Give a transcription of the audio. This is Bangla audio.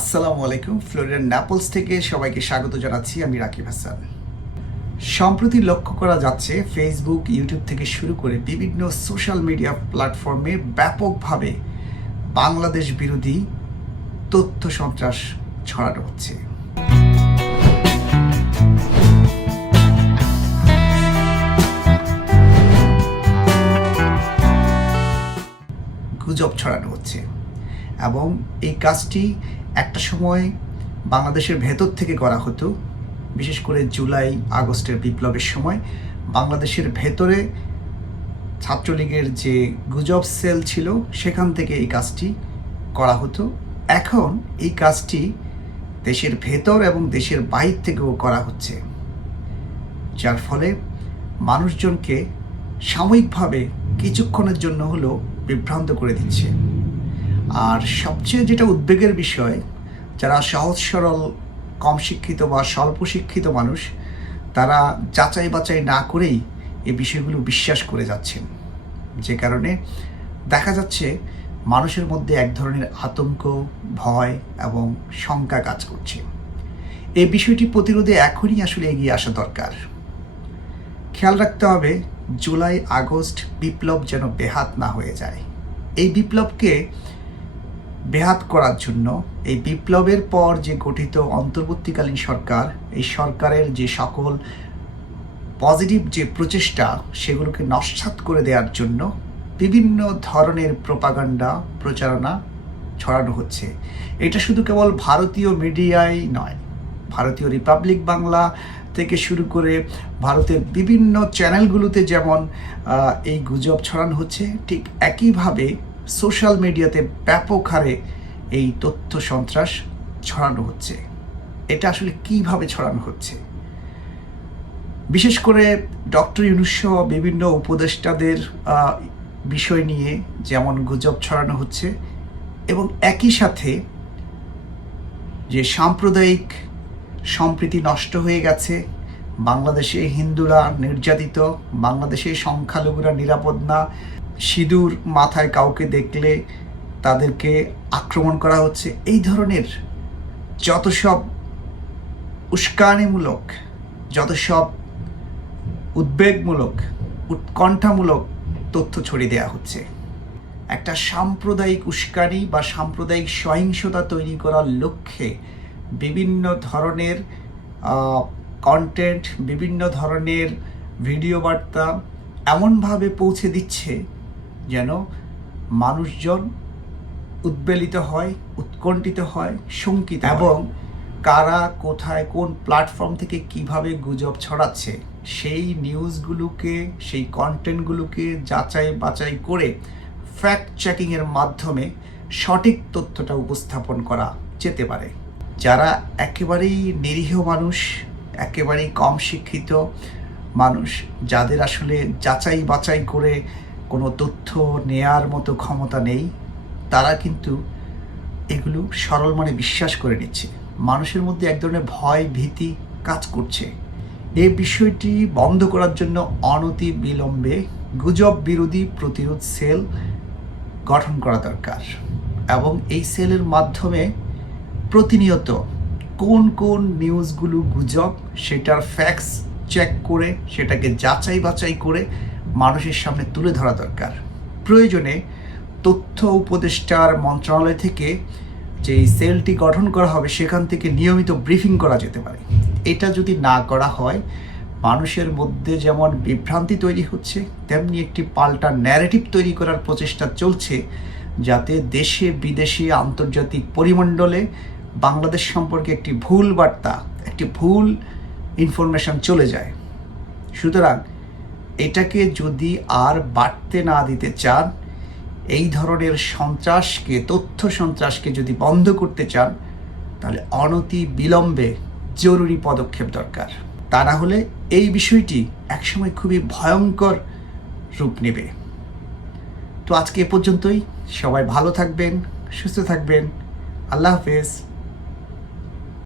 আসসালামু আলাইকুম। ফ্লোরিডার ন্যাপলস থেকে সবাইকে স্বাগত জানাচ্ছি, আমি রাকিব হাসান। সম্প্রতি লক্ষ্য করা যাচ্ছে ফেসবুক ইউটিউব থেকে শুরু করে বিভিন্ন সোশ্যাল মিডিয়া প্ল্যাটফর্মে ব্যাপকভাবে বাংলাদেশ বিরোধী তথ্য সন্ত্রাস ছড়ানো হচ্ছে। গুজব ছড়ানো হচ্ছে। এবং এই কাজটি একটা সময় বাংলাদেশের ভেতর থেকে করা হতো, বিশেষ করে জুলাই, আগস্টের বিপ্লবের সময়। বাংলাদেশের ভেতরে ছাত্রলীগের যে গুজব সেল ছিল, সেখান থেকে এই কাজটি করা হতো। এখন এই কাজটি দেশের ভেতর এবং দেশের বাইর থেকেও করা হচ্ছে, যার ফলে মানুষজনকে সাময়িকভাবে কিছুক্ষণের জন্য হলেও বিভ্রান্ত করে দিচ্ছে। আর সবচেয়ে যেটা উদ্বেগের বিষয়, যারা সহজ, সরল, কম শিক্ষিত বা স্বল্প শিক্ষিত মানুষ, তারা যাচাই বাছাই না করেই এই বিষয়গুলো বিশ্বাস করে যাচ্ছেন। যে কারণে দেখা যাচ্ছে মানুষের মধ্যে এক ধরনের আতঙ্ক, ভয় এবং শঙ্কা কাজ করছে। এই বিষয়টি প্রতিরোধে এখনই আসলে এগিয়ে আসা দরকার। খেয়াল রাখতে হবে, জুলাই, আগস্ট বিপ্লব যেন বেহাত না হয়ে যায়। এই বিপ্লবকে বেহাত করার জন্য এই বিপ্লবের পর যে গঠিত অন্তর্বর্তীকালীন সরকার, এই সরকারের যে সকল পজিটিভ যে প্রচেষ্টা, সেগুলোকে নস্বাত করে দেওয়ার জন্য বিভিন্ন ধরনের প্রপাগান্ডা প্রচারণা ছড়ানো হচ্ছে। এটা শুধু কেবল ভারতীয় মিডিয়াই নয়, ভারতীয় রিপাবলিক বাংলা থেকে শুরু করে ভারতের বিভিন্ন চ্যানেলগুলোতে যেমন এই গুজব ছড়ানো হচ্ছে, ঠিক একইভাবে সোশ্যাল মিডিয়াতে ব্যাপক হারে এই তথ্য সন্ত্রাস ছড়ানো হচ্ছে। এটা আসলে কীভাবে ছড়ানো হচ্ছে? বিশেষ করে ডক্টর ইউনুস বিভিন্ন উপদেষ্টাদের বিষয় নিয়ে যেমন গুজব ছড়ানো হচ্ছে এবং একই সাথে যে সাম্প্রদায়িক সম্প্রীতি নষ্ট হয়ে গেছে, বাংলাদেশে হিন্দুরা নির্যাতিত, বাংলাদেশে সংখ্যালঘুরা নিরাপদ না সিঁদুর মাথায় কাউকে দেখলে তাদেরকে আক্রমণ করা হচ্ছে। এই ধরনের যত সব উস্কানিমূলক, যত সব উদ্বেগমূলক, উৎকণ্ঠামূলক তথ্য ছড়িয়ে দেওয়া হচ্ছে। একটা সাম্প্রদায়িক উস্কানি বা সাম্প্রদায়িক সহিংসতা তৈরি করার লক্ষ্যে বিভিন্ন ধরনের কন্টেন্ট বিভিন্ন ধরনের ভিডিও বার্তা এমনভাবে পৌঁছে দিচ্ছে যেন মানুষজন উদ্বেলিত হয় উৎকণ্ঠিত হয় শঙ্কিত এবং কারা কোথায় কোন প্ল্যাটফর্ম থেকে কীভাবে গুজব ছড়াচ্ছে সেই নিউজগুলোকে সেই কন্টেন্টগুলোকে যাচাই বাছাই করে ফ্যাক্ট চেকিংয়ের মাধ্যমে সঠিক তথ্যটা উপস্থাপন করা যেতে পারে। যারা একেবারেই নিরীহ মানুষ একেবারেই কম শিক্ষিত মানুষ যাদের আসলে যাচাই বাছাই করে কোনো তথ্য নেয়ার মতো ক্ষমতা নেই, তারা কিন্তু এগুলো সরল মানে বিশ্বাস করে নিচ্ছে। মানুষের মধ্যে এক ধরনের ভয়, ভীতি কাজ করছে। এই বিষয়টি বন্ধ করার জন্য অনতি বিলম্বে গুজব বিরোধী প্রতিরোধ সেল গঠন করা দরকার এবং এই সেলের মাধ্যমে প্রতিনিয়ত কোন কোন নিউজগুলো গুজব, সেটার ফ্যাক্স চেক করে, সেটাকে যাচাই বাছাই করে মানুষের সামনে তুলে ধরা দরকার। প্রয়োজনে তথ্য উপদেষ্টার মন্ত্রণালয় থেকে যে সেলটি গঠন করা হবে, সেখান থেকে নিয়মিত ব্রিফিং করা যেতে পারে। এটা যদি না করা হয়, মানুষের মধ্যে যেমন বিভ্রান্তি তৈরি হচ্ছে, তেমনি একটি পাল্টা ন্যারেটিভ তৈরি করার প্রচেষ্টা চলছে, যাতে দেশে বিদেশে আন্তর্জাতিক পরিমণ্ডলে বাংলাদেশ সম্পর্কে একটি ভুল বার্তা, একটি ভুল ইনফরমেশন চলে যায়। সুতরাং এটাকে যদি আর বাড়তে না দিতে চান, এই ধরনের সন্ত্রাসকে, তথ্য সন্ত্রাসকে যদি বন্ধ করতে চান, তাহলে অনতি বিলম্বে জরুরি পদক্ষেপ দরকার। তা না হলে এই বিষয়টি একসময় খুবই ভয়ঙ্কর রূপ নেবে। তো আজকে এ পর্যন্তই। সবাই ভালো থাকবেন, সুস্থ থাকবেন। আল্লাহ হাফেজ।